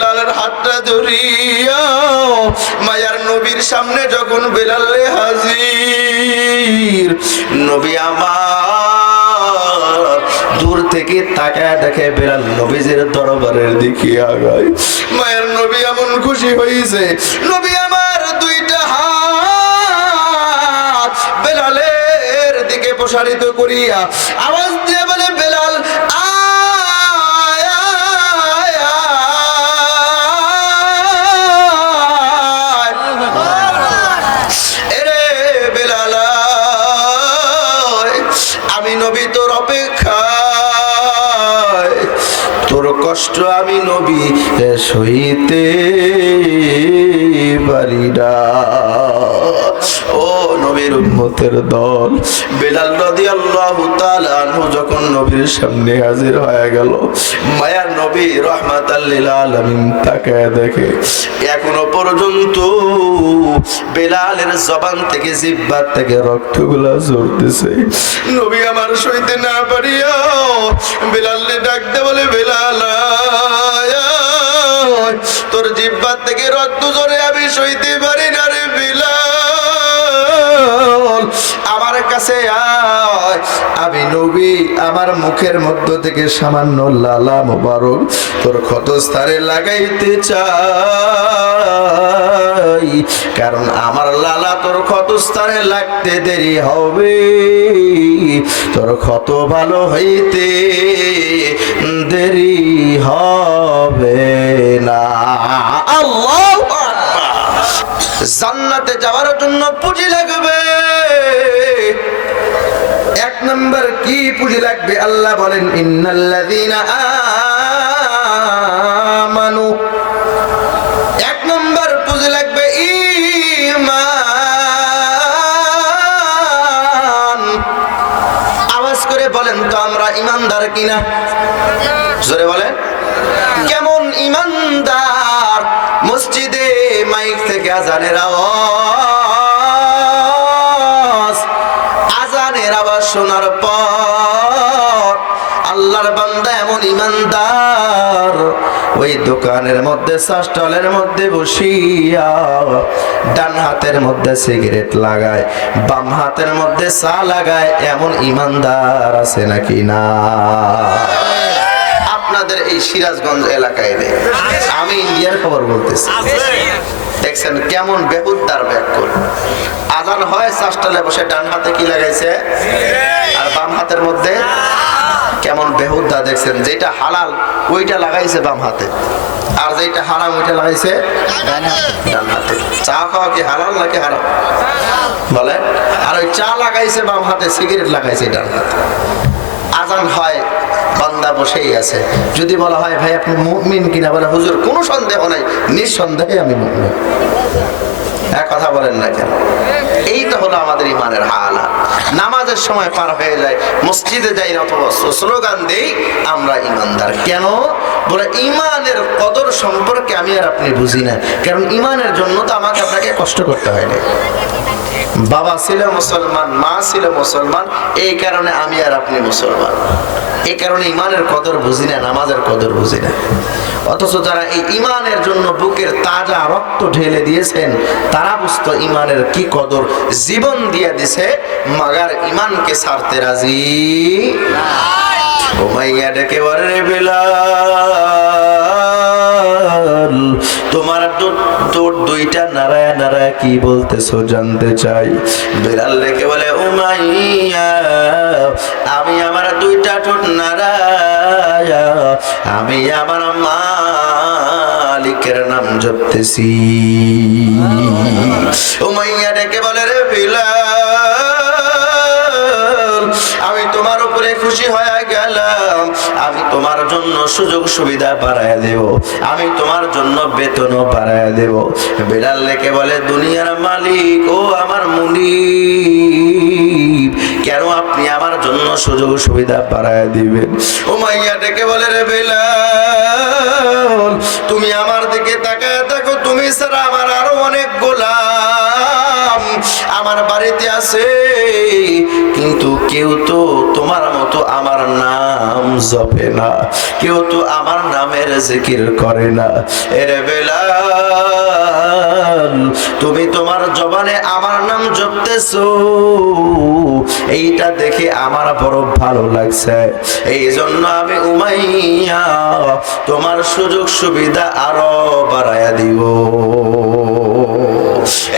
বেলালের হাতটা ধরিয়া, মায়ার নবীর সামনে যখন বেলালে হাজির, নবী আমার দূর থেকে তাকায় দেখে বেলাল নবীজের দরবারের দিকে আগায়। মায়ের নবী এমন খুশি হয়েছে নবী আমার দুইটা হাত বেলালের দিকে প্রসারিত করিয়া আওয়াজ আমি নবী সইতে পারি নবীর উম্মতের দল বেলাল রাদিয়াল্লাহু তাআলা আনহু যখন নবীর সামনে হাজির হয়ে গেল মায়ার নবী আলামিন তাকায় দেখে, এখনও পর্যন্ত বেলালের জবান থেকে থেকে নবী আমার সইতে না পারিয়া বেলালে ডাকতে বলে, বেলাল। তোর জিব্বার থেকে রক্ত ঝরে আমি সইতে পারি না কাছে আয়। আমি নবী, আমার মুখের মধ্য থেকে সামান্য লালা মোবারক তোর ক্ষতস্থানে লাগাইতে চাই। কারণ আমার লালা তোর ক্ষতস্থানে লাগতে দেরি হবে। তোর ক্ষত ভালো হইতে দেরি হবে না। আল্লাহ জান্নাতে যাওয়ার জন্য পুঁজি লাগবে। নম্বর কি পুঁজি লাগবে? আল্লাহ বলেন, ইন্নাল্লাযীনা আমানু। এক নম্বর পুঁজি লাগবে ঈমান। আওয়াজ করে বলেন, তো আমরা ইমানদার কিনা? জোরে বলেন। কেমন ইমানদার মসজিদে মাইক থেকে আজানের আওয়াজ। শোনার পর আল্লাহর বান্দা এমন ইমানদার ওই দোকানের মধ্যে স্টলের মধ্যে বসিয়া ডান হাতের মধ্যে সিগারেট লাগায় বাম হাতের মধ্যে চা লাগায় এমন ইমানদার আছে নাকি না? আপনাদের এই সিরাজগঞ্জ এলাকায় নেই আমি ইন্ডিয়ার খবর বলতেছি। দেখছেন কেমন বেহুদ্দার ব্যাগ করে আজান হয় চাষটালে বসে ডান হাতে কি লাগাইছে? আর বাম হাতের মধ্যে কেমন বেহুদ্দা দেখছেন? যেটা হালাল, ওইটা লাগাইছে বাম হাতে। আর যেটা হারাম, ওইটা লাগাইছে ডান হাতে। চা খাওয়া কি হালাল নাকি হারাম? বলে আর ওই চা লাগাইছে বাম হাতে, সিগারেট লাগাইছে ডান হাতে। আজান হয়, বান্দা বসেই আছে। যদি বলা হয়, ভাই, আপনি মুমিন কিনা? বলে, হুজুর, কোনো সন্দেহ নাই। নিঃসন্দেহে আমি মুমিন। এক কথা বলেন না কেন? এই তো হলো আমাদের ইমানের হালা। নামাজের সময় পার হয়ে যায়, মসজিদে যাই না, অথবা স্লোগান দেই, আমরা ইমানদার কেন? বলে ইমানের কদর সম্পর্কে আমি আর আপনি বুঝি না। কারণ ইমানের জন্য তো আমাকে আপনাকে কষ্ট করতে হয় না। বাবা ছিল মুসলমান, মা ছিল মুসলমান, এই কারণে আমি আর আপনি মুসলমান। এই কারণে ইমানের কদর বুঝি না, নামাজের কদর বুঝি না। অথচ যারা এই ইমানের জন্য বুকের তাজা রক্ত ঢেলে দিয়েছেন, তারা বুঝতো ইমানের কি কদর জীবন দিয়ে দিছে, মাগার ইমানকে ছাড়তে রাজি ও ডেকে বলে বেলাল, তোমার তোর দুইটা নারায় নারায় কি বলতেছো জানতে চাই? বেলাল রেখে বলে উমাইয়া আমি আমার আমি আমার মালিকের নাম জপতেছি। উমাইয়া ডেকে বলে, রে আমি তোমার উপরে খুশি হয়ে গেলাম। আমি তোমার জন্য সুযোগ সুবিধা বাড়ায় দেব। আমি তোমার জন্য বেতনও বাড়ায় দেব। বেলাল লেকে বলে, দুনিয়ার মালিক ও আমার মুনি কেন আপনি আমার জন্য সুযোগ সুবিধা বাড়ায় দিবেন? ও মাইয়া ডেকে বলে, রে বেলা তুমি আমার দিকে তাকায় দেখো, তুমি স্যার আমার আরও অনেক গোলাম। আমার বাড়িতে আছে, কিন্তু কেউ তো জপে না। কেউ তো আমার নামের জিকির করে না। এরে বেলাল, তুমি তোমার জবানে আমার নাম জপতেছো। এইটা দেখে আমার বড় ভালো লাগছে। এই জন্য আমি উমাইয়া তোমার সুযোগ সুবিধা আরও বাড়ায়া দিব।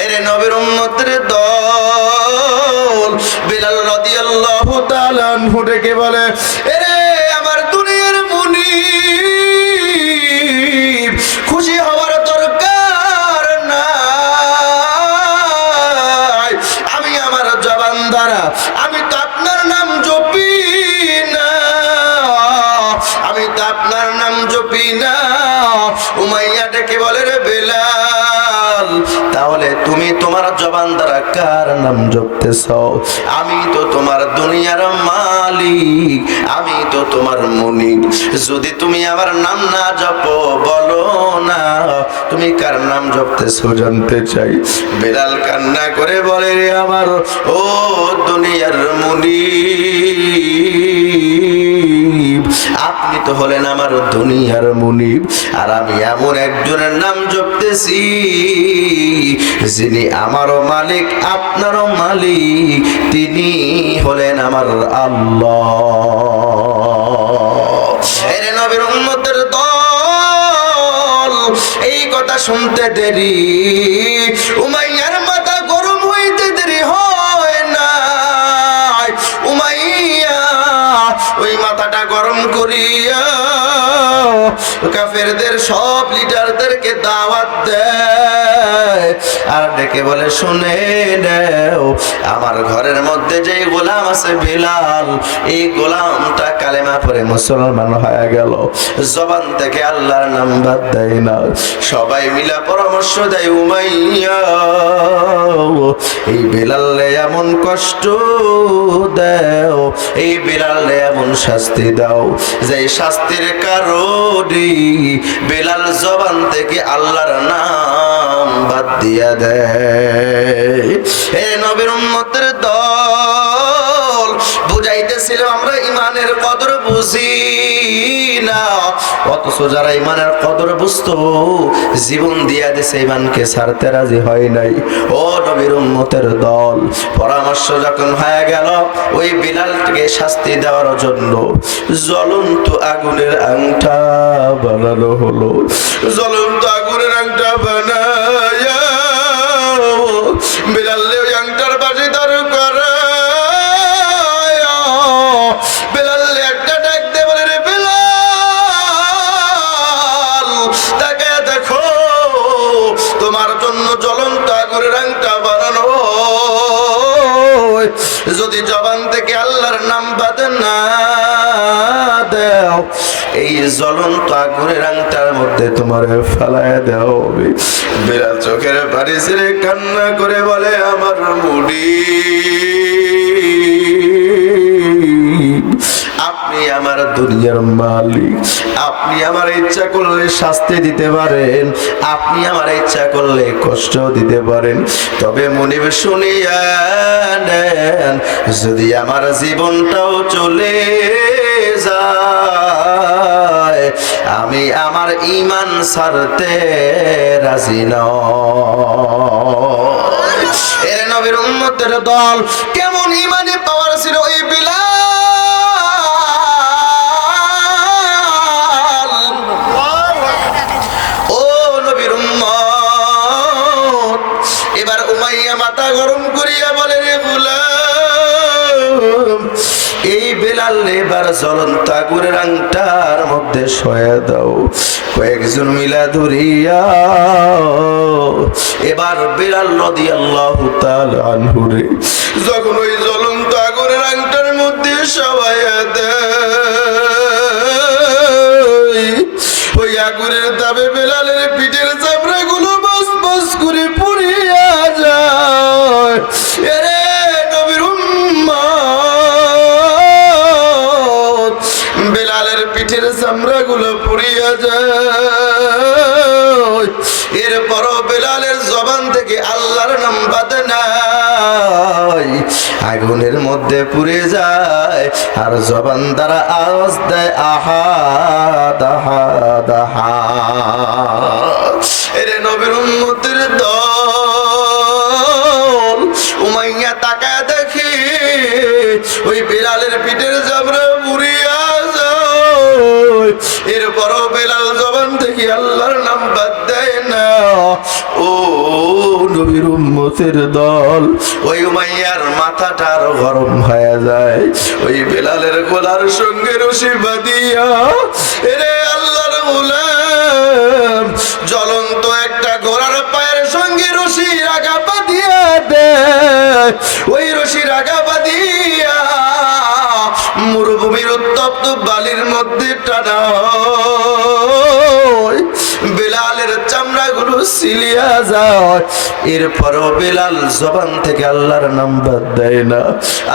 এরে নবীর উম্মতের দল, বিলাল রাদিয়াল্লাহু তাআলা ডেকে বলে জপতেছ। আমি তো তোমার দুনিয়ার মালিক, আমি তো তোমার মনিক। যদি তুমি আমার নাম না জপ, বলো না। তুমি কার নাম জপতেছো জানতে চাই। বেলাল কান্না করে বলে রে আমার, ও দুনিয়ার মুনিব আপনি তো হলেন আমার দুনিয়ার মুনিব, আর আমি এমন একজনের নাম জপতেছি, যিনি আমারও মালিক, আপনারও মালিক, তিনি হলেন আমার আল্লাহ। নবীর দল, এই কথা শুনতে দেরি। উমাইয়ার গরম করিয়া কাফেরদের সব লিডারদেরকে দাওয়াত দেয়। আর ডেকে বলে, শুনে নেও, আমার ঘরের মধ্যে যে গোলাম আছে বিলাল, এই গোলামটা কালেমা পরে মুসলমান হয়ে গেল। জবান থেকে আল্লাহর নাম বাদ দেয় না। সবাই মিলা পরামর্শ দেয়, উমাইয়া, এই বিলালে এমন কষ্ট দাও, এই বিলালে এমন শাস্তি দাও যে শাস্তির কারণে বেলাল জবান থেকে আল্লাহর নাম বাদ দিয়া দেয়। নবীর দল, বুঝাইতেছিল আমরা ইমানের কদর বুঝি না। বুঝতো, জীবন দিয়া ইমানকে রাজি হয় নাই। ও দল, পরামর্শ যখন হয়ে গেল, ওই শাস্তি দেওয়ার জন্য জ্বলন্ত আগুনের আংটা বানানো হলো। জ্বলন্ত যদি জবান থেকে আল্লাহর নাম বাদ না দেও, এই জ্বলন্ত আগুনের আংটার মধ্যে তোমার ফেলায় দেও বিড়াল চোখের পানি ছেড়ে কান্না করে বলে, আমার মুডি দুনিয়ার মালিক। আপনি আমার ইচ্ছা করলে শাস্তি দিতে পারেন, আপনি আমার ইচ্ছা করলে কষ্ট দিতে পারেন। তবে মনিব শুনিয়া নেন, যদি আমার জীবনটাও চলে যায়, আমি আমার ইমান ছাড়তে রাজি নবীর উম্মতের দল কেমন ইমানে পাওয়ার ছিল ওই বিলাল? এবার জ্বলন্ত আগুনের আংটার মধ্যে শয়া দাও। কয়েকজন মিলা ধরিয়া এবার বেলাল নদী আল্লাহ আনহুরে, যখন ওই জ্বলন্ত আগুনের আংটার মধ্যে সবাই দেয়, ওই আগুনের দাবে বেলালের মধ্যে পুড়ে যায় আর জবান দ্বারা আওয়াজ দেয় আহা দাহা দাহা। নবীর উম্মতের দল। ওই উমাইয়ার মাথাটা আরও গরম হয়ে যায়। ওই বেলালের গোলার সঙ্গে রশি বাঁধিয়া, এরে আল্লাহর গোলাম, জ্বলন্ত একটা ঘোড়ার পায়ের সঙ্গে রশি আগা বাঁধিয়া দেয় ওই রশি আগা বাঁধিয়া মরুভূমির উত্তপ্ত বালির মধ্যে টানা সিলিয়া যায়। এরপরও বেলাল জবান থেকে আল্লাহর নাম বাদ দেয় না।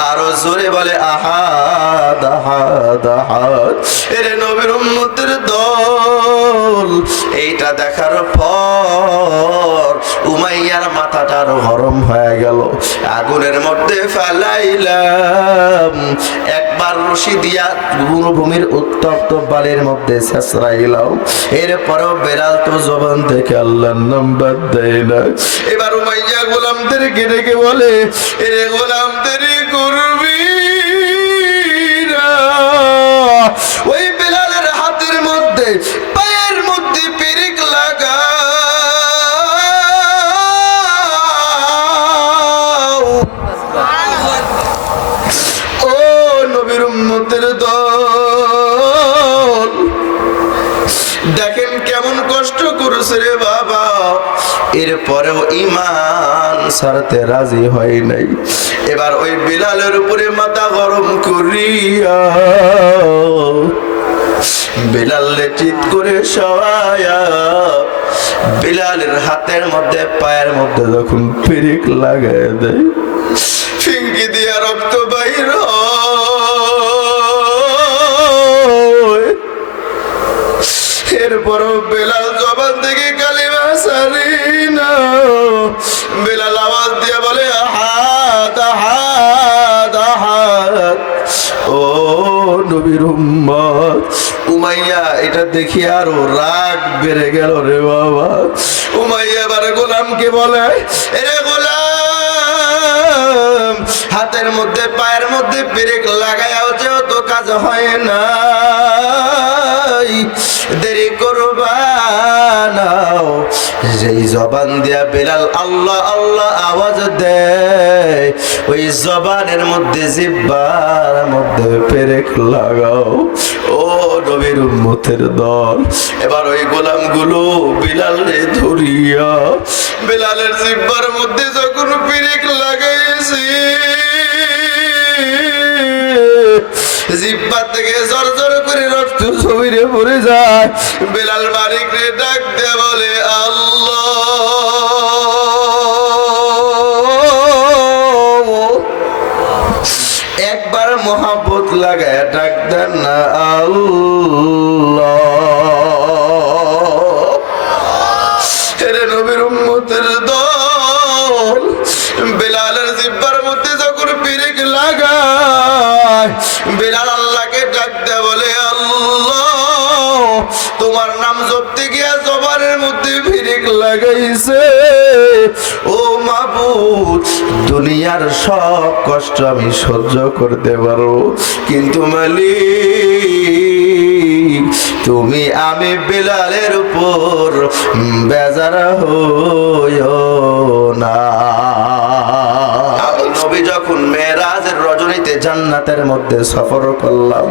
আরও জোরে বলে আহাদ আহাদ আহাদ এরে নবীর উম্মতের দল, এইটা দেখার পর উমাইয়ার মাথাটা আরও গরম হয়ে গেল। আগুনের মধ্যে ফেলাইলাম। একবার রশি উত্তপ্ত বালির মধ্যে শেষরাইলাম এরপরেও বেড়াল তো জবান থেকে আল্লাহর নাম বাদ দেয় না। এবার উমাইয়া গোলামদেরকে ডেকে বলে, এরে গোলামদের করবি? এরপরেও ইমান সারতে রাজি হয় নাই এবার ওই বিলালের উপরে মাথা গরম করিয়া বিলালে চিত করে সবায়া বিলালের হাতের মধ্যে, পায়ের মধ্যে যখন ফিরিক লাগাই দেয় ফিঙ্কি দিয়া রক্ত বাইর হয়। এরপরও বেলাল নবীর উমাইয়া, এটা দেখি আরও রাগ বেড়ে গেল রে বাবা। উমাইয়া এবার গোলামকে বলে, এরে গোলাম, হাতের মধ্যে, পায়ের মধ্যে ব্রেক লাগায়াও যেহেতু কাজ হয় না দেরি করবা নাও। যেই জবান দিয়া বেলাল আল্লাহ আল্লাহ আওয়াজ দেয় ওই জবানের মধ্যে জিব্বার মধ্যে পেরেক লাগাও। ও নবীর উম্মতের দল, এবার ওই গোলামগুলো বিলালে ধরিয়া, বেলালের জিব্বার মধ্যে যখন পেরেক লাগাইছি, জিব্বা থেকে জর জর করে রক্ত ছবিরে পড়ে যায়। বেলাল মালিক রে ডাক দে বলে, আল্লাহ না দুনিয়ার সব কষ্ট আমি সহ্য করতে পারব। কিন্তু মালিক, তুমি আমি বিলালের উপর বেজার হইও না। জান্নাতের মধ্যে সফর করলাম।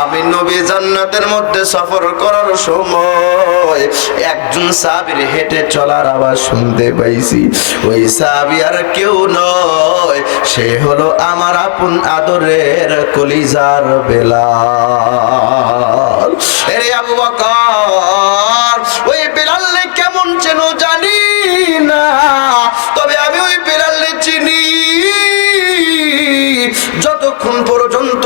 আমি নবী জান্নাতের মধ্যে সফর করার সময় একজন সাবির হেঁটে চলার আওয়াজ শুনতে পাইছি। ওই সাবি আর কেউ নয়, সে হলো আমার আপন আদরের কলিজার বেলাল। যতক্ষণ পর্যন্ত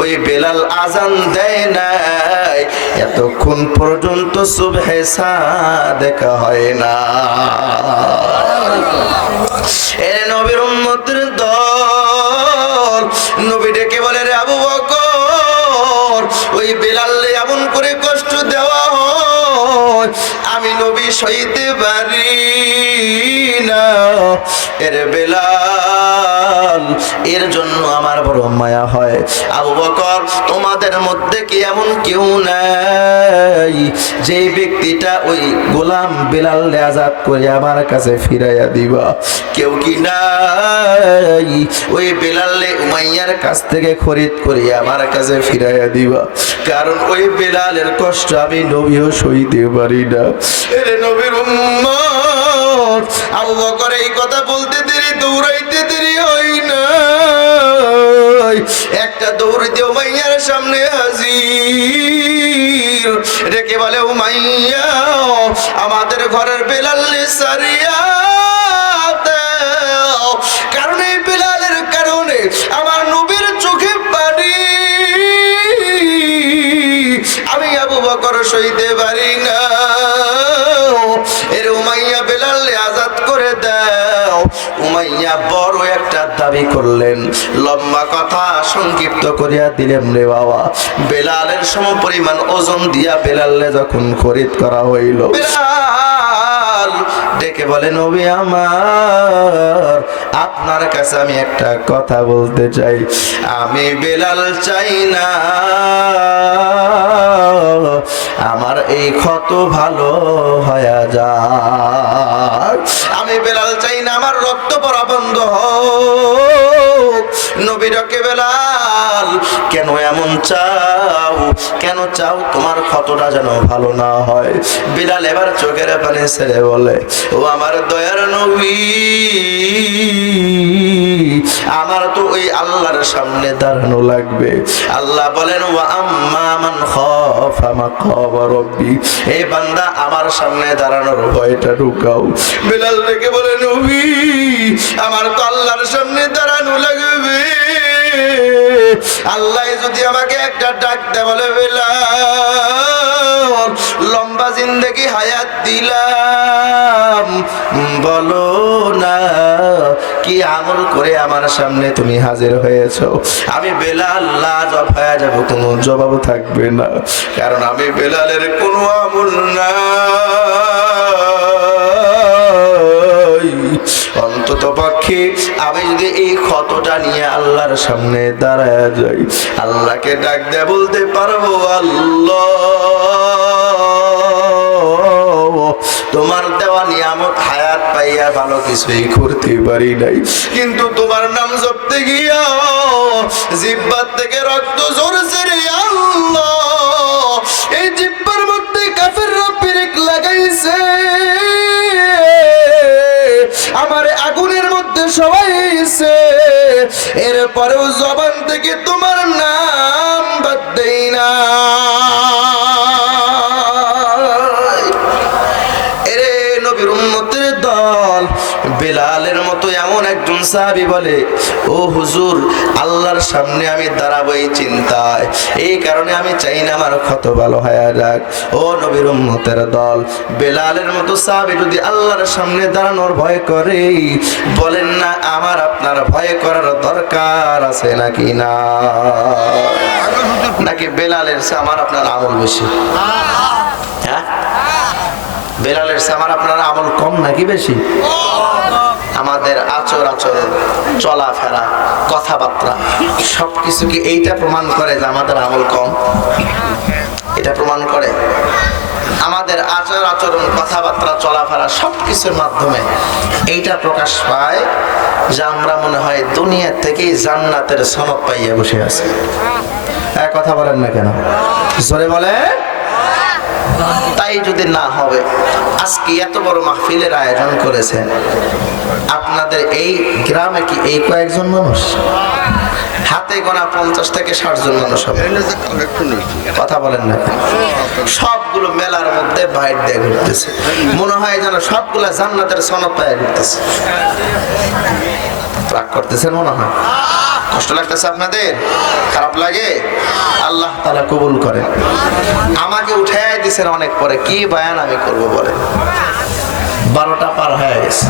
ওই বেলাল আজান দেয় নাই। এতক্ষণ পর্যন্ত সুবহে দেখা হয় না। নবীর বলে রে আবু বকর, ওই বেলালে করে কষ্ট দেওয়া হয়, আমি নবী সইতে পারি না। মধ্যে কি এমন কেউ নাই? যে ব্যক্তিটা ওই গোলাম আজাদ করে আমার কাছে ফিরাইয়া দিবা। কেউ কি নাই? ওই উমাইয়ার কাছ থেকে খরিদ করে আমার কাছে ফিরাইয়া দিবা। কারণ ওই বেলালের কষ্ট আমি নবীও সইতে পারি না। এরে নবীর উম্মত আবু বকর এই কথা বলতে দেরি, দৌড়াইতে দেরি হয় না একটা দৌড় সামনে হাজির। রেখে বলে উমাইয়া আমাদের ঘরের বেলাল সারিয়া লম্বা কথা সংক্ষিপ্ত করিয়া দিলেন রে বাবা। বেলালের সম পরিমাণ ওজন দিয়া বেলালে যখন খরিদ করা হইল ডেকে বলে, নবী আমার, আপনার কাছে আমি একটা কথা বলতে চাই। আমি বেলাল চাই না। আমার এই ক্ষত ভালো হয়ে যায় হোক নবী ডকে বেলাল কেন এমন চাও কেন চাও তোমার ক্ষতটা যেন ভালো না হয়? বিলাল এবার চোখের পানি ছেড়ে বলে, ও আমার দয়ার নবী, আমার তো ওই আল্লাহর সামনে দাঁড়ানো লাগবে। আল্লাহ বলেন ও আম্মা মান খাফা মাকামা রাব্বি। এই বান্দা, আমার সামনে দাঁড়ানোর ভয়টা ঢুকাও। বিলাল রেখে বলে, নবী, আমার তো আল্লাহর সামনে দাঁড়ানো লাগবে। আল্লাহ যদি আমাকে একটা ডাক দেয় বলে লম্বা জিন্দগি হায়াত দিলাম, বলো না, কি আমল করে আমার সামনে তুমি হাজির হয়েছো? আমি বেলাল যাব, কোনো জবাব থাকবে না। কারণ আমি বেলালের কোনো আমল না অন্তত আমি যদি এই ক্ষতটা নিয়ে আল্লাহর সামনে দাঁড়ায় যাই, আল্লাহকে ডাক দিয়ে বলতে পারব, আল্লাহ, তোমার দেওয়া নিয়ামত হায়াত পাইয়া ভালো কিছুই করতে পারি নাই। কিন্তু তোমার নাম জপতে গিয়া জিব্বার থেকে রক্ত ঝরছে এরপরেও জবান থেকে তোমার সাহাবী বলে, ও হুজুর, আল্লাহর সামনে আমি দাঁড়াবো এই চিন্তায়। এই কারণে আমি চাই না আমার ক্ষত ভালো হয়ে যাক। ও নবীর উম্মতের দল, বেলালের মতো সাহাবী যদি আল্লাহর সামনে দাঁড়ানোর ভয় করে, বলেন না আমার আপনার ভয় করার দরকার আছে নাকি না? নাকি বেলালের সে আমার আপনার আমল বেশি? হ্যাঁ? বেলালের সে আমার আপনার আমল কম নাকি বেশি? আমাদের আচর আচরণ চলাফেরা, কথাবার্তা সব কিছু কি এইটা প্রমাণ করে যে আমাদের আমল কম? এটা প্রমাণ করে। আমাদের আচার আচরণ, কথাবার্তা, চলাফেরা সব কিছুর মাধ্যমে এইটা প্রকাশ পায় যে আমরা মনে হয় দুনিয়া থেকেই জান্নাতের সনদ পাইয়া বসে আছি। এক কথা বলেন না কেন? জোরে বলে তাই যদি না হবে, আজকে এত বড় মাহফিলের আয়োজন করেছেন। আপনাদের এই গ্রামে কি এই কয়েকজন মানুষ? হাতে গোনা পঞ্চাশ থেকে ষাট জন মানুষ হবে। কথা বলেন না সবগুলো মেলার মধ্যে বাইর দিয়ে ঘুরতেছে। মনে হয় যেন সবগুলা জান্নাতের সনদ পায়ে ঘুরতেছে। রাগ করতেছেন মনে হয়? কষ্ট লাগতেছে আপনাদের? খারাপ লাগে? আল্লাহ তালা কবুল করে আমাকে উঠাই দিছেন অনেক পরে। কি বায়ান আমি করব বলে বারোটা পার হয়ে গেছে।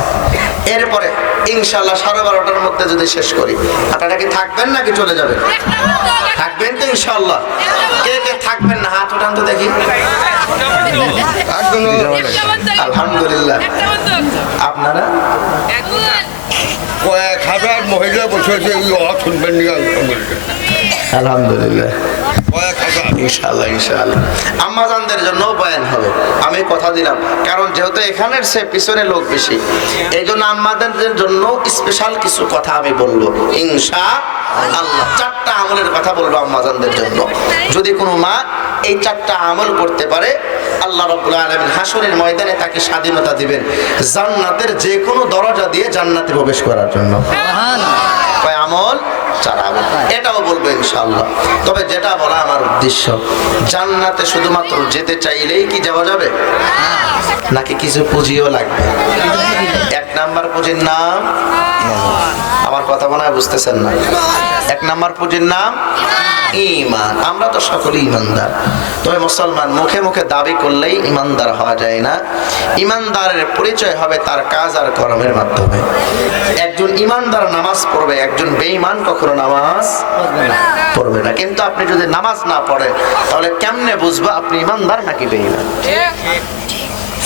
এরপরে ইনশাল্লাহ সাড়ে বারোটার মধ্যে যদি শেষ করি আপনারা কি থাকবেন নাকি চলে যাবেন? থাকবেন তো ইনশাল্লাহ কে কে থাকবেন না? হাত উঠান তো দেখি। আলহামদুলিল্লাহ। আপনারা? কয়েক হাজার মহিলা বসে শুনবেন আলহামদুলিল্লাহ। ইনশাআল্লাহ ইনশাআল্লাহ। আম্মাজানদের জন্য বয়ান হবে। আমি কথা দিলাম, কারণ যেহেতু এখানের সে পিছনে লোক বেশি এই জন্য আম্মাজানদের জন্য স্পেশাল কিছু কথা আমি বলব ইনশা আল্লাহ চারটা আমলের কথা বলব আম্মাজানদের জন্য। যদি কোনো মা এই চারটা আমল করতে পারে, আল্লাহ রব্বুল আলমিন হাসরের ময়দানে তাকে স্বাধীনতা দিবেন, জান্নাতের যে কোনো দরজা দিয়ে জান্নাতে প্রবেশ করার জন্য কয় আমল চার আমল এটাও ইনশাল্লাহ তবে যেটা বলা আমার উদ্দেশ্য, জান্নাতে শুধুমাত্র যেতে চাইলেই কি যাওয়া যাবে? নাকি কিছু পুঁজিও লাগবে? এক নাম্বার পুঁজির নাম আমার কথা মনে হয় বুঝতেছেন না। এক নাম্বার পুঁজির নাম ইমান আমরা তো সকলেই ইমানদার তবে মুসলমান মুখে মুখে দাবি করলেই ইমানদার হওয়া যায় না। ইমানদারের পরিচয় হবে তার কাজ আর কর্মের মাধ্যমে। একজন ইমানদার নামাজ পড়বে, একজন বেঈমান কখনো নামাজ পড়বে না। কিন্তু আপনি যদি নামাজ না পড়েন, তাহলে কেমনে বুঝব আপনি ইমানদার নাকি বেঈমান?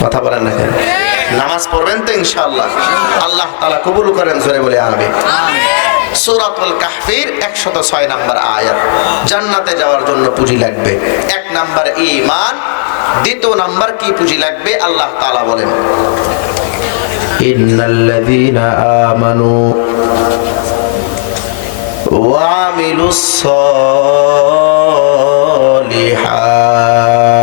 কথা বলেন না নামাজ পড়বেন তো ইনশাআল্লাহ। আল্লাহ তালা কবুল করেন জোরে বলে আনবে সুরাতুল কাহফির একশত ছয় নাম্বার আয়াত। জান্নাতে যাওয়ার জন্য পুঁজি লাগবে। এক নাম্বার ইমান দ্বিতীয় নাম্বার কি পুঁজি লাগবে? আল্লাহ তালা বলেন। ইন্নাল্লাযীনা আমানু ওয়া আমিলুস সালিহাত।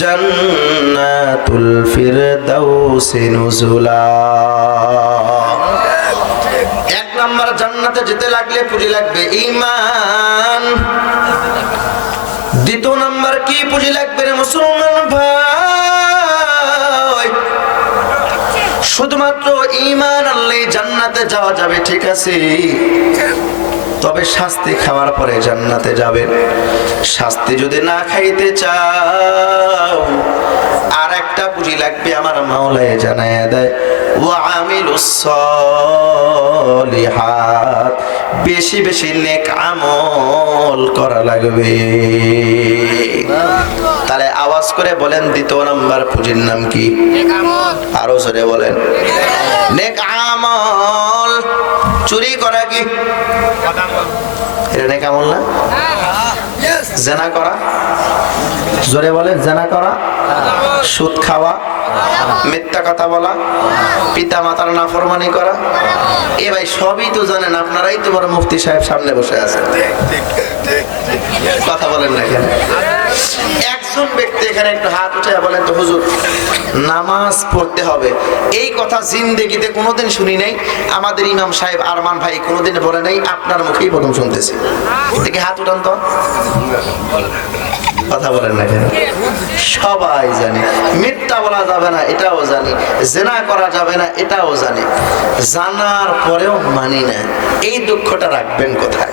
জান্নাতুল ফিরদাউসে নুজুলা। এক নম্বর, জান্নাতে যেতে লাগলে পুঁজি লাগবে ঈমান। দ্বিতীয় নম্বর, কি পুঁজি লাগবে রে মুসলমান ভাই? শুধুমাত্র ঈমান আনলেই জান্নাতে যাওয়া যাবে, ঠিক আছে? তবে শাস্তি খাওয়ার পরে জান্নাতে যাবেন শাস্তি যদি না খাইতে চাও আর একটা পুঁজি লাগবে আমার মাওলায় জানায় দেয়। ও আমিলুস সলিহাত বেশি বেশি নেক আমল করা লাগবে। তাহলে আওয়াজ করে বলেন দ্বিতীয় নাম্বার পুঁজির নাম কি? আরও জোরে বলেন। নেক চুরি করা কি? এটা আমল না? জেনা করা। জোরে বলেন, জেনা করা। সুদ খাওয়া। মিথ্যা কথা বলা। পিতা মাতার নাফরমানি করা। এ ভাই সবই তো জানেন, আপনারাই তো বড় মুফতি সাহেব সামনে বসে আছেন। কথা বলেন না কেন? একজন ব্যক্তি এখানে একটু হাত উঠে বলেন তো, হুজুর, নামাজ পড়তে হবে। এই কথা জিন্দেগিতে কোনোদিন শুনি নাই। আমাদের ইমাম সাহেব আরমান ভাই কোনোদিন বলে নাই, আপনার মুখেই প্রথম শুনতেছি। দেখি হাত উঠান তো। কথা বলেন না কেন? সবাই জানে। মিথ্যা বলা যাবে না, এটাও জানি। জেনা করা যাবে না, এটাও জানি। জানার পরেও মানি না। এই দুঃখটা রাখবেন কোথায়?